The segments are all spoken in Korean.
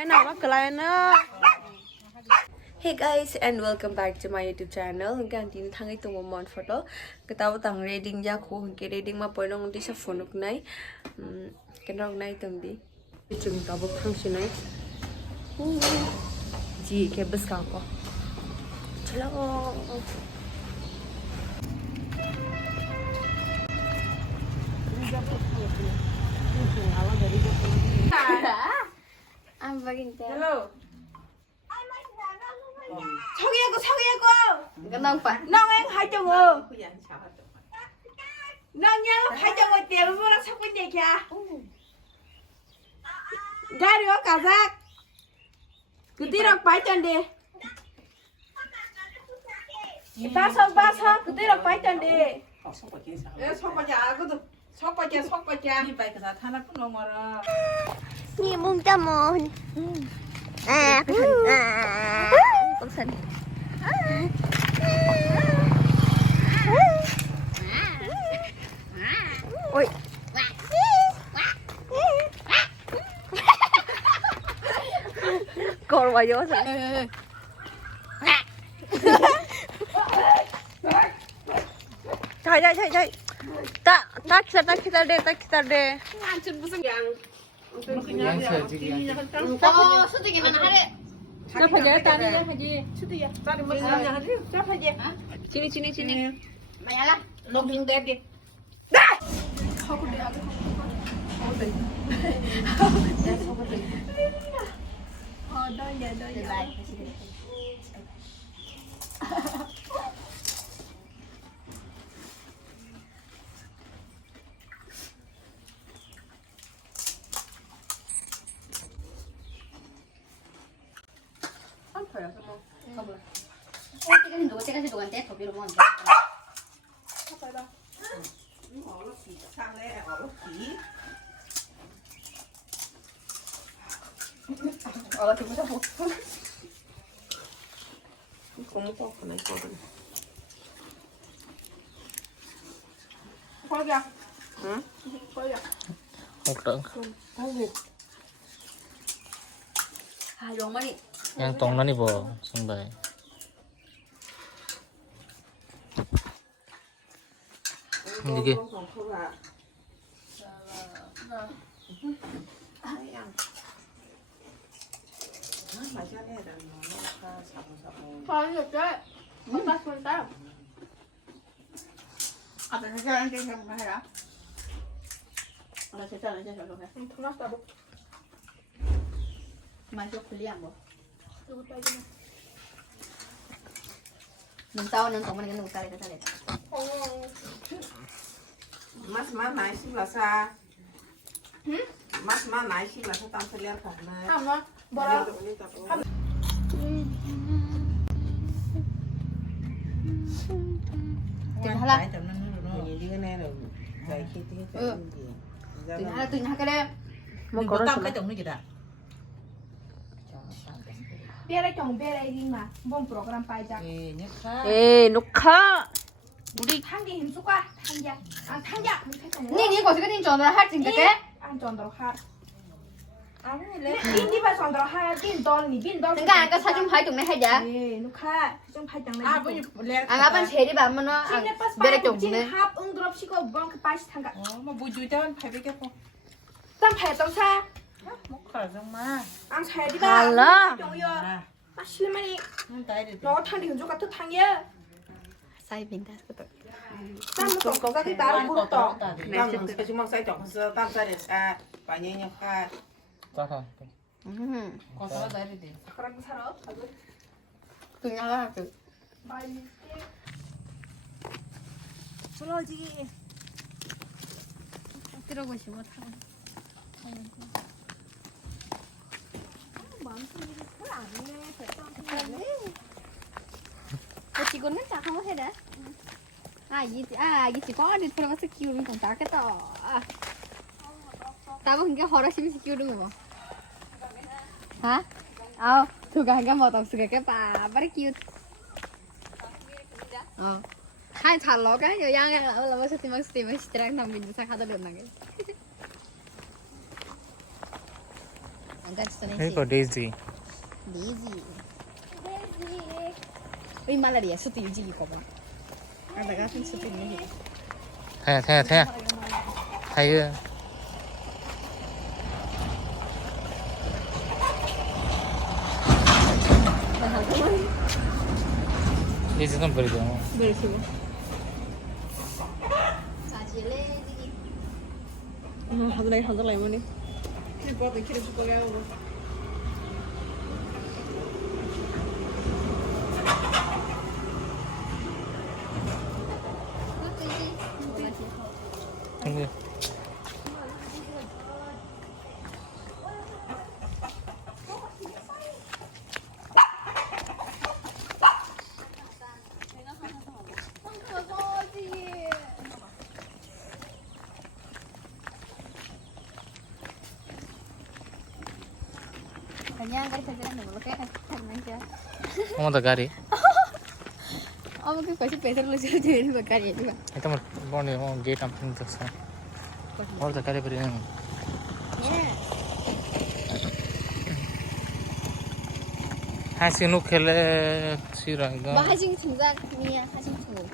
Hey guys and welcome back to my YouTube channel. Hinggang tin thangai tumo mon photo. Ketawa tang reading ja ko hingke reading ma poinong di sa phone nai. Kenong nai tumdi. Chung tabuk thangsi nai. Ji ke bus ka ko. Chalo. I'm fucking dead. Hello. 성희하고 Nong pa. nong em hai chồng ơ nong nhá hai chồng một tiền mua nó sắp quên gì kìa ra được cả rác cứ tí đọc bài chân đi ba sao cứ tí đọc bài chân đi 속바지야 이 바이크 다 하나 끊어 먹어라. Nhi mung cho mồn à cái thằng con sình ôi con vào vô sao trời 딱 기다려 안춘 무슨 양 수직이면 하래 짜파게 따르게 하지. 추디야 짜리 무슨 양 하지 짜파게 지니 mày là 녹빙 대디 cái đồ ăn tết của Việt Nam 지금 사고 이거 먹고 가나 이거는 거기야 응? 거기야 một trận 아 용만이 ngang tông nó đi vào sân bay đi kia 아니 어때? 맛있다 아 대단한 게 정말 해라 아 대단한 게 정말 해 토마토 뭐 mày cho khuli ăn bộ 이거 빨리 nung tao nung tổng mình cái nung tao cái 맛만 많이 씹어서. 맛만 많이 씹어서 땀 흘려 먹네. 한번 뭐라 chừng hai la 이게 내는 잘 키티 했지. chừng hai cái đây một có tao cái chồng nó gì đó. bia đây chồng bia đây đi mà bon program bài ra 예, nhớ 에 녹화 우리 한개 힘수가 한자 안 한자 니니 거기서 니 전화를 할 진짜 게 안 전도록 하 아니 레 인디바 전도록 하 빈돈 그러니까 아까 사진 파이 동네 하자 예 녹화 좀 팔장 아, 뭐니 레. 안 가면 제리 밤은 너 베레 쪽네 합 응드럽 시고 벙크 빠시 탄가 뭐 무주전 800개. 땀 팔똥사 뭐 그래 정말. 안 살디바 알라. 용요 아 실만이 나이를 너 탄디 흔적 같은 탕이야 사이 빈다 땀은 똥똥가 그 나를 부르다 땀은 세주먹 쌀 정서 땀 쌀에 차 반영이 파. cho thôi 거기서 나이를 돼. 그럼 살아 그냥 하나 그 빨리 불러지 들어고 싶어 타고 지금 진짜 không có đấy gì có đi thôi mà skill luôn còn ta cái tao tao vẫn cái họ đã xem skill đúng không hả Tuh kan mau tahu suka ke pa, very cute. Oh, hai thalo kan, yang lama setimak setirang nambah bisa kata dulu nage. 이거 데이지. Daisy. Uy, malaria, suti yung jigi ko ba? Ada ka pang suti mo dito. 태야. 타이어. 이제는 버리죠. Beres mo. Sajile, jigi. Hadlay mo ni. Hindi po, tingin ko pag ako. 근데 Kanya ang kasi sila nabulok kaya kanman siya. 어머다 가리. Ako kasi lu sila dito magkari, di ba? Ito mo bonde gate am pin tas. और तो करे पर 하시누 켈레 시라가 Ba hasing tungza niya, hasing tung.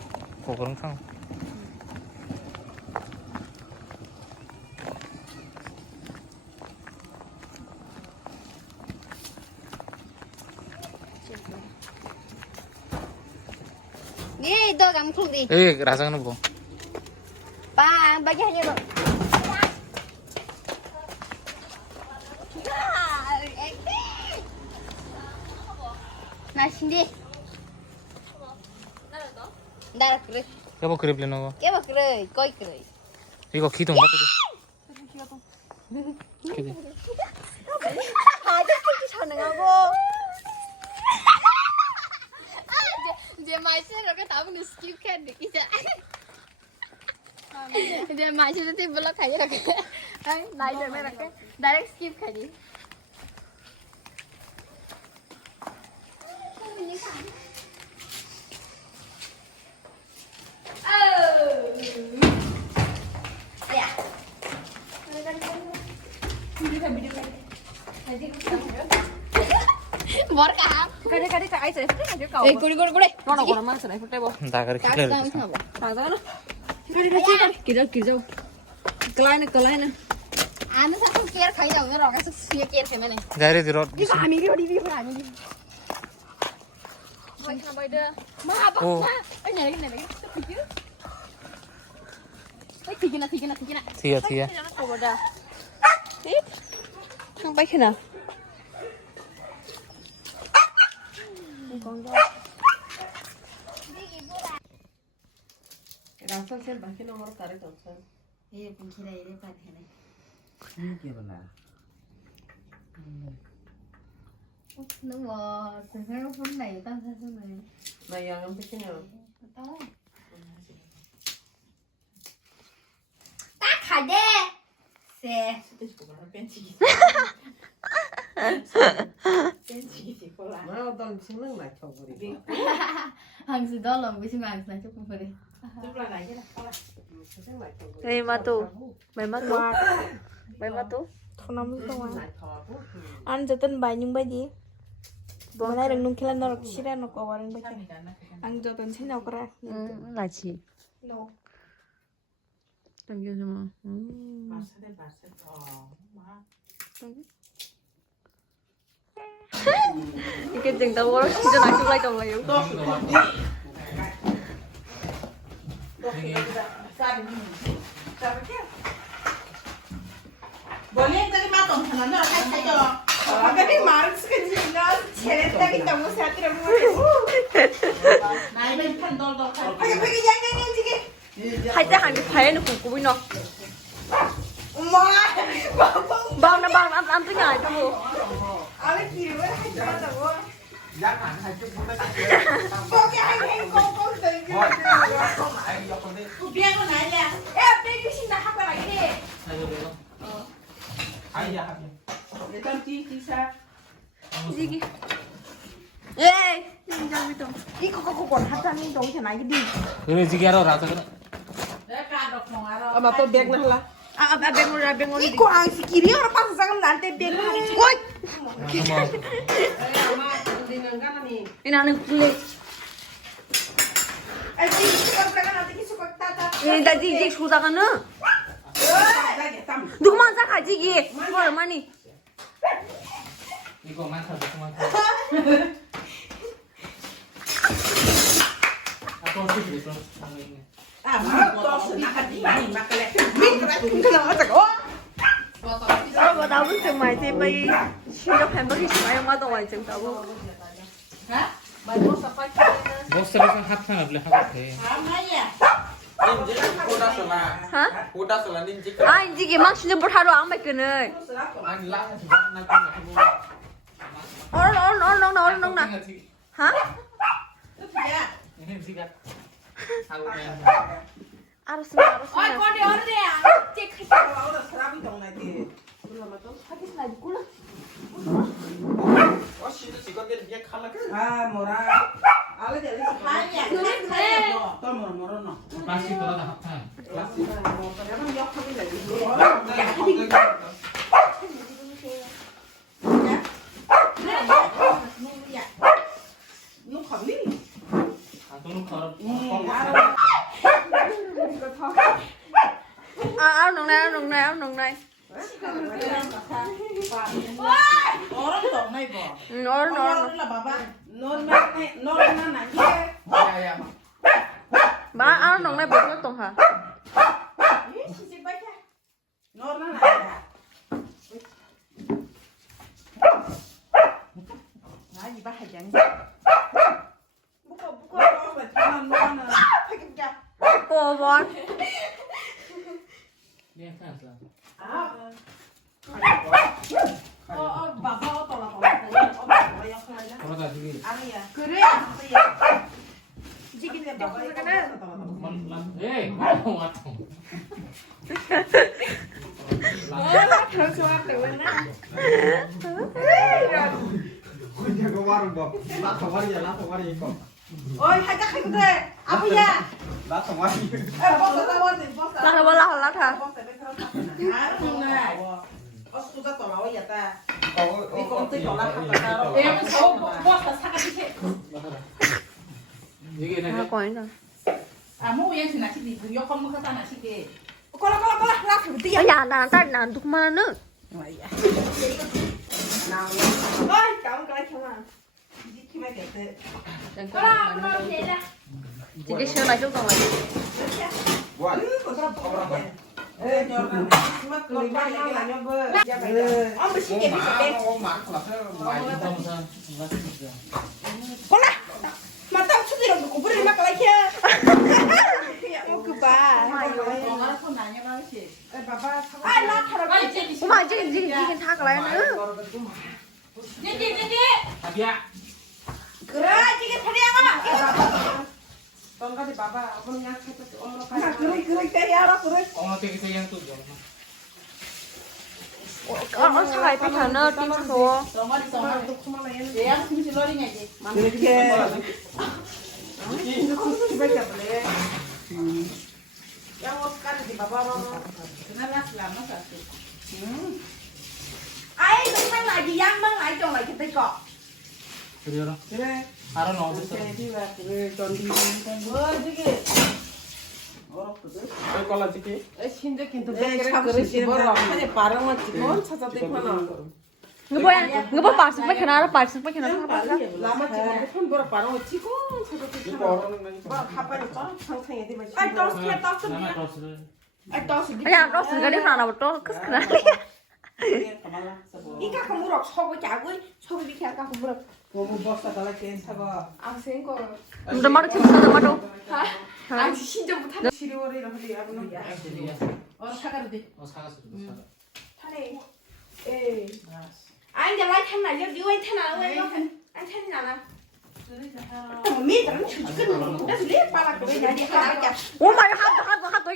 고그랑탕 Ni, ito kamu kung di. 에 라상은 뭐 Bang, bagian niya ba? Nasindi. Dara kure. 여보 그립 레는 거 Kaya ba kure? Koi kure. 이거 기둥 맞다 기둥 Ada pagi sana ako. Dia masih roka tahu nih skip kan kita. Dia masih nanti blok aja roka. Naik dari roka. Direct skip kan ini. Bor kaham. Kade ka ay sa efte ka ka. Gure. Kono kono man sa efte bo. 나가리 Tak 킬레 tahu apa. Taga na. Kade kirjaw. Kalay na. Ano sa kung care kaya daw na roka sa siya care sa mene. 자리 들어 Di ba kami di ba kami. Boy ka boy de. Ma ba. 오 Ay nalagay. Ay tigil na. 티야 Koboda. Ang bike na. Rasa sel baki nomor tarik dong. Eh pengkira ini padane. 이게 뭐나? Nunggu sekarang pun naik tak sana. Na yang bikin ya. Tahu. Tak ada. Se. Nah, udah seneng lah coba ini. Hangsu dalam bisa hangsu nak cukup beri. May mato. Thonam tong an jatan banyung baji mana reng nung khilan norok sira no ko warang baca ang jatan sinau kra Laci. no Thank you semua. Cái chừng tao có cho nó xuống lại trong liều. Boleh tadi matang sana nak kan saja. Agak ni marks kan sih nak ceret tadi tamu saya tidak mau. Naik main kan dol. Ayo pergi jangan sini. Hai ta hàng cái phế nó cũng cũng nó. Umar. Bao nó ăn tới ngày cho mua. Ada kiri mana cuma tahu. Jangan hancur pun tak Kau kaya yang kau tadi. kau naik jauh kau ni. Kau biar kau naik ya. Pergi sini nak apa lagi? Ayah habis. Dekat sisa. Gì ê, nhìn cho biết không? Đi kau còn hát ra nên dong sana jadi. 그래 지게 하러 라서 그래 Dekat dok mau arah. Mà tôi biết nó là. 뱅올. 이거 안 시키리 얼어 빠서 잠깐 나한테 뱅. 어이. 이 나는 굴레. 아 지금 수박 나가 나한테 수박 따다. 나 이제 조다가는 땀. 누구만 사가지 이게. 뭐 얼마니? 이거 많다, 많다. 또 쓰기 있어. 아, 또 나가지. 막걸리. 밑으로 나가자고. 뭐 나무 좀 많이 돼. 뭐 실력 햄버거 시마요 마도 와이 좀 따고. 모스트리가 핫한 앞에 하고 Kuda sela. 하? Kuda sela nin jik. 아 이제 막 신경 볼 하루 안 먹거든. An la thì vẫn đang con 얼른. 하? 알았어. 어디 어디야? 찍히자. 사람이 동네 뒤. Có xin chỉ có cái việc khăn là cái. 아, 뭐라. 알아 될 수. 아니야. 그래. 또 뭐라 너. 플라스틱보다 핫한. 그러면 역하게 내지. 너 겁니? 아, 또는 걸어. 알아. áo nồng này. 어른 동네 뭐. 얼른. 어른 봐봐. 너는 아니야. Dạ dạ. Má áo nồng này bột nó tổng hả? 시집 빨리. 너는 아니야. 나 이봐 하장. 묶어 왜 너는 책임자. Bò bò. 네, 알았어. 아. 봐봐 또 역할이야. 그러다 저기 아니야. 그래. 지금 봐봐 이거는. 에이, 왔어. Kuda có vào rồi. Lá thòng vào đi con. 어이 하자 그래. 아프야. Lá thòng vào đi. 버스. 라라 다. 수다 또 나오겠다. Có 이 công ty của là không phải đâu. Em xấu 버스 사가지 해. 이게 아 내가 거인다. 아, 뭐 얘는 나시기 무역 건물 가다 나시기. 콜라 라 그때. 야 나난 누구만은. 뭐야. 어이, 까운 거라 켜마. 이제 키면 돼. 콜라 해라. 이게 시원하게 좀 와. What? 막 그리 많이 아니야 뭐. 엄마 시계 비슷해. Có mát là thế ngoài. 콜라. 맞다 수지로 고브리 막 거라 켜. 그 봐. 아, 나 타라. 엄마 이제 다 그래는. 자기야. 그래, 지금 타리야가. 똥가지 봐봐. 그냥 엄마 그래 때야라 그래. 엄마 되게 yang tuh jangan. 사가 입에 가는 띵스도. 이렇게. 양옷까지 봐봐라. 아이, 정말 나지 양만 나이 좀 나이 그때 거. 그래요? 그래. 알아 넣어줬어. 그래, 전디. 뭐 저기. 어렵거든. Đây con là chị kia. 참 그릇이 뭐라. 하지 바람만 찍고 찾아 대파나. ngapa pasuk pakai nara pasuk pakai nara apa? 라마 찍고 폰 보라 바람을 찍고 찾아 Cái 대파나. bò nó lên. 뭐 가빠니 좀 상상해 돼. 아이 떡스야 떡스. 나나 크로스를. 아이 떡스. 야, 너 스가리 하나 부터 그스크나. 이까 그무럭 서고 자고 서고 이렇게 아까 그무럭. 뭐 버스 달라 게 사고. 아 생거. Udah maru cipta maru. 아 신전부터 시리월에 이렇게 야구는 야. 사가도 돼. 사갔어. 타네. 에. 아 이제 라이 탄 날려 리와이 탄 왜? 안 탄이 나나. 미들은 죽겠는 거. 그래서 리 빨아 그래 야지 하자. 엄마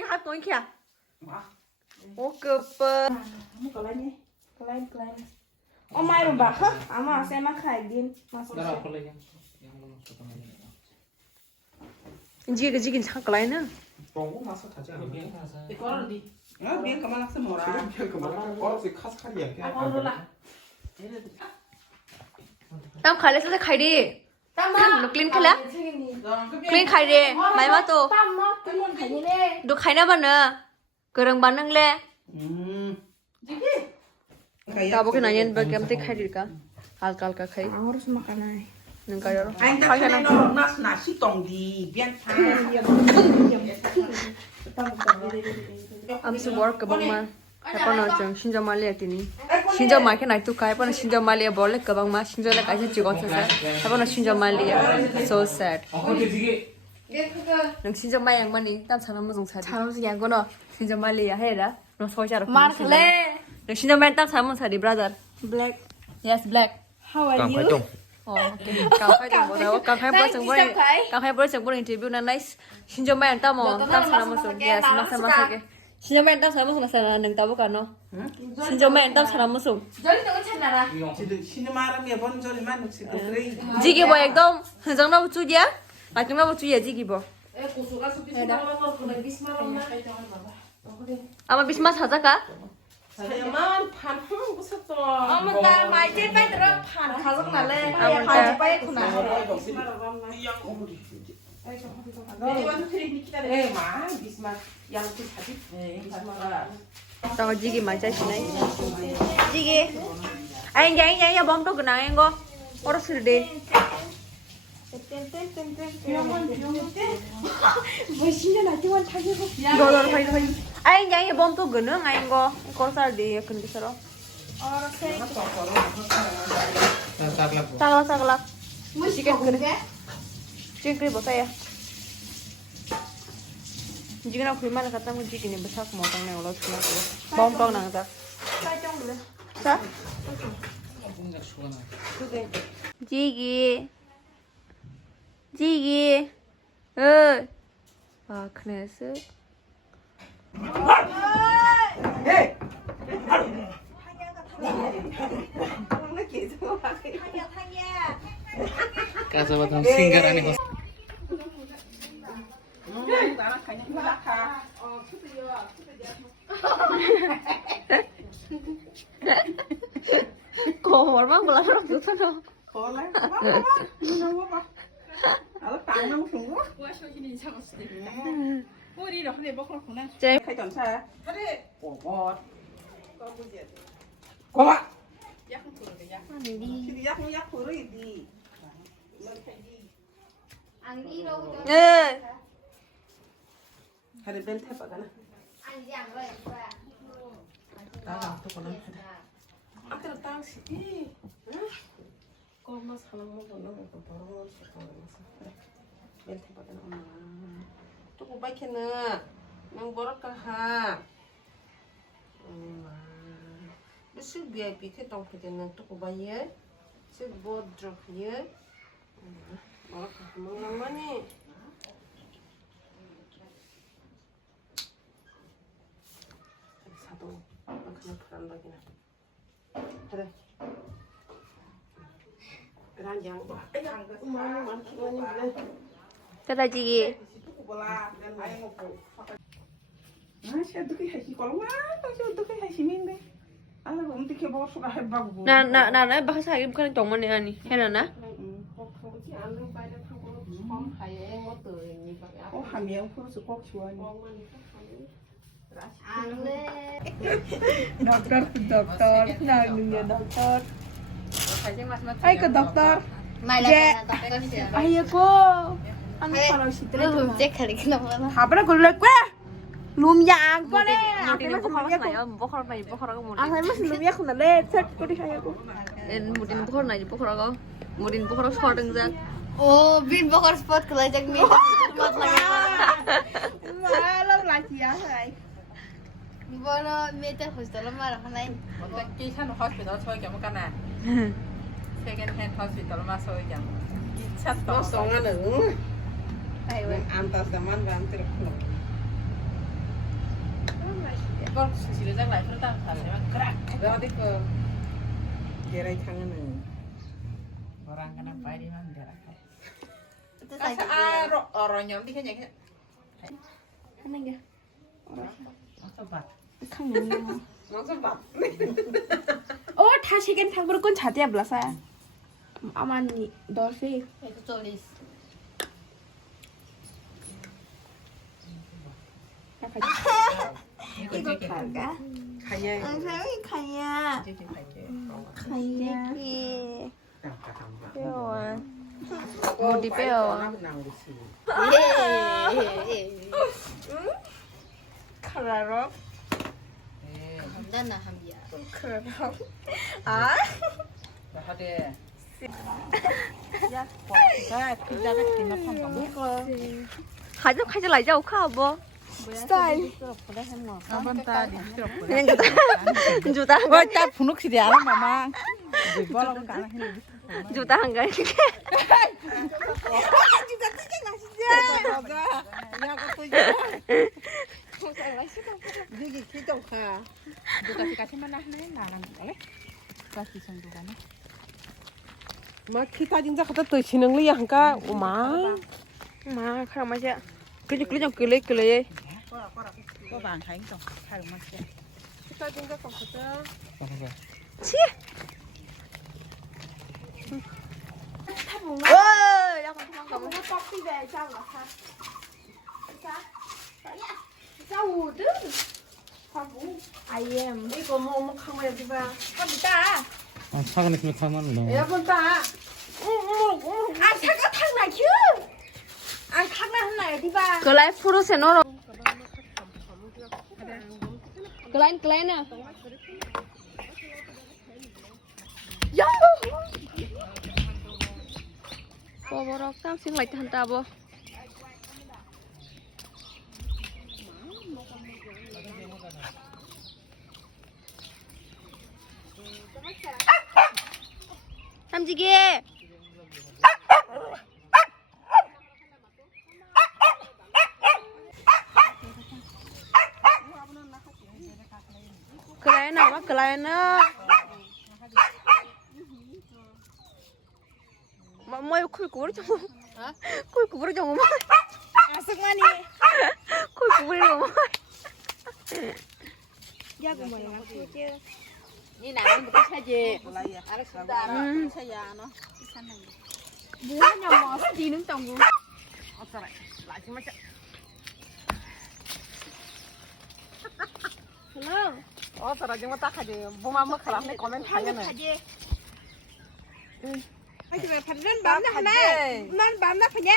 하도 이렇게. 오 급어. Kalian. Omai rumah, ama saya makan din. Masuk. 나라 콜레 yang belum suka main. 이게 잠깐 라이는. Con cũng masuk thật chứ. Biasa. Dekor di. biar kemana semua 그냥 그만. 어렸을 때 카스카리야. 땀 갈래 쓰자 갈리. 너 클린 칼라? 클린 갈리. 많이 맞도. 너 갈나 봐나. 그런 반응래. Kamu kan nanyain bagaimana kayak kan? Alka kayak. Harus makan aja. Nengkar ya. anh ta thấy nó nasi tong di biar Am sebuah kebang mah. Apa nonton? Sinjam malia kini. Sinjam makan naik tu kaya. Apa nonton sinjam malia boleh kebang mah. Sinjam lek aja juga saja. Apa nonton sinjam malia? So sad. Neng sinjam malia yang mana? Tam sana muzung sad. Harus yang kono. Sinjam malia hera. Nong soalnya aku. Mark le. Neng sinjam malia tam sana muzung sad brother. Black. Yes black. How are you? Oh, kau khai dong, boleh. Kau khai boleh cengkuru. Kau khai boleh cengkuru interview na nice. Sinjam malia tam mau. Tam sana muzung. Yes, masa ke. Sinjam malia tam sana muzung sana neng tahu kan no? Sinjam malia tam sana muzung. 저리 또 찾나라. 시네마랑 예번 저리만 놓지 그래 Jigi boy ekdom jangan nak bucu dia, macam nak bucu ya jigi boy. Ama bisma saja kah? 사야만 반흠 무섭다 어머 나 말제 빼들어 판 가족 날래. 판 집에 구나. Tahu jigi macam sini. Jigi. Ayah ya bom tu kena ayah go. Orang sudah. 멋있냐 나지만 타기고. Dollar hai. Ayah ya bom tu kena ayah go. Kau sar deh ya kena kisah. Saglak. Chicken kena. Chicken kena bota ya. Jika nak kuliah mana kata mungkin ini besar kemotong nih ulat kena tu. Bom tu nang tak. Sa? Jigi. Kena Kaso batang singer ani ko. Kau orang belas orang tu tu. Cek. Hari bel tepa kana. Akhir tang sih. Kau mas kalau mau kono baru bel tepa kana. Tu kau baik kena. Nang borak kah? Besok VIP ke tong kena tu kau bayar. Sebab drop ya. Borak kah? Mang mana? Satu. Makanya peran lagi na. Ada. Ranjang. Mana kira ni? Tata jigi. Bola dan ayam ngopo. Masih ada kayak kalau mana masih ada kayak minde. Ala untuk ke bawah sudah hebat bu. Nah, bahasa lagi bukan tong mana ni? Hena na? Oh, hamil pun suka cuan. Dokter, nangnya dokter. Ay ke dokter. Ayo ko. Ano parang si Lu cek kali kenapa? Habra gulak ko. Lumyang ko le. Mutin bukan mas na ya, bukan ako mutin. Ang mas lumya ko na le. Set ko di kaya ko. Mutin bukan na, bukan ako. Mutin bukan ako shorting jak. Oh, bin bakar spot kelajak nih. Buat lagi. Malam lagi ya, hai. Bono meter hospital marah kan? Kitchen hospital soy jam kan na. Second hand hospital ma soy jam. Kitchen to. Nó sống ăn được. Ai vậy? Ăn ta sẽ ăn và ăn từ lúc. Con chỉ được lại phân tăng phải mà crack. Đó đi cơ. Giờ đây thằng ăn. Orang kan apa di mana dia rakai. Itu Asa orang nyom di kanya. Ano nga? Sobat. 강릉. 무슨 밥? 다 세겐 탕브로 건 자대야 블라사. 아마니 너피. itu tulis. 이거 갈까? 가야. 사람이 가야. 이제 갈게. 가야. 빼요. 어디 빼요? 카라로. Dana hamia. 카라로. 나 하대. 야, 나 피자가 기나탄 거. 가져 lại dâu khá không? 스타일. 아반타 리스트로. 그냥 주다 와, 딱 분홍색이 안 마마. 뭐라고 가나 해. 주다 한 거. 야, 그것도 여기 기도 가. 누가 같이만 하네 나랑 그래? 같이 정도가네. 막 기타 진짜 갖다 드시는 리 한가 오마. Mà không mà chứ. Cứ lấy. có vàng thấy không? Thay mà xem. 기타 진짜 갖다. ơi, đâu không Không có copy về sao mà ha? Sao ủ chứ? Sao ủ? I am. 이거 뭐 카메라 디바. 컴퓨터. 차가 있으면 가면 너. 야 본다. 아, 차가 탕나 휴. 아, 탕나 하나요, 디바. Cứ lấy photo sẽ nó rồi. Cứ lấy nè. Bo đó tao xin lại thằng ta bo. Làm gì kia? Cái nào bác cái nữa. Mà mày khui củ trong hả? Khui củ trong mày. 아, 승만이. Khui củ trong mày. 야, 그 뭐야? 그게. 이 나는 뭐 사지? 알았습니다. 사야 너. 뭐냐, 뭐. 뒤는 똥구. 어쩌라. 라지 마자. Hello. 어서라 정말 딱하지. 뭐만 먹으라 내 코멘 하겠네. 가지. 아니, 왜 반전 밤나 하나? 난 밤나 파냐?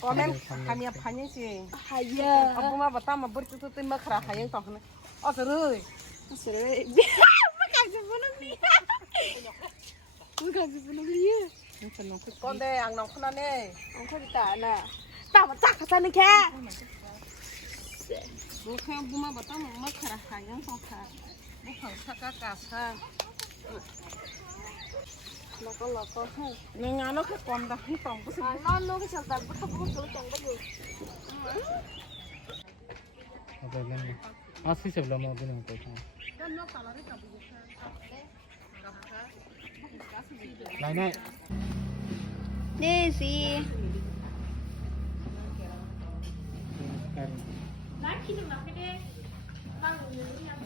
코멘 하면 파니지. 하야. 뭐만 봤다 뭐 버릇 또 먹으라 하영 또 하네. 어서를. 그래. 뭐가지 보는 니? 뭐가지 보는 니? 건데 안 나오나네. 엉커리다 나. 따마 딱 가자는 개. 뭐 그냥 뭐만 봤다 뭐 먹으라 하영 또 하. 뭐 사가 가사. loko ha. Nga nó khác còn đặc tổng có 아, 너 cái sản phẩm không có số tổng bao nhiêu. 아스이 블라마 되는 거 같아. 나이나이. Đi gì? 나 키도 막 그래. 나 오늘 그냥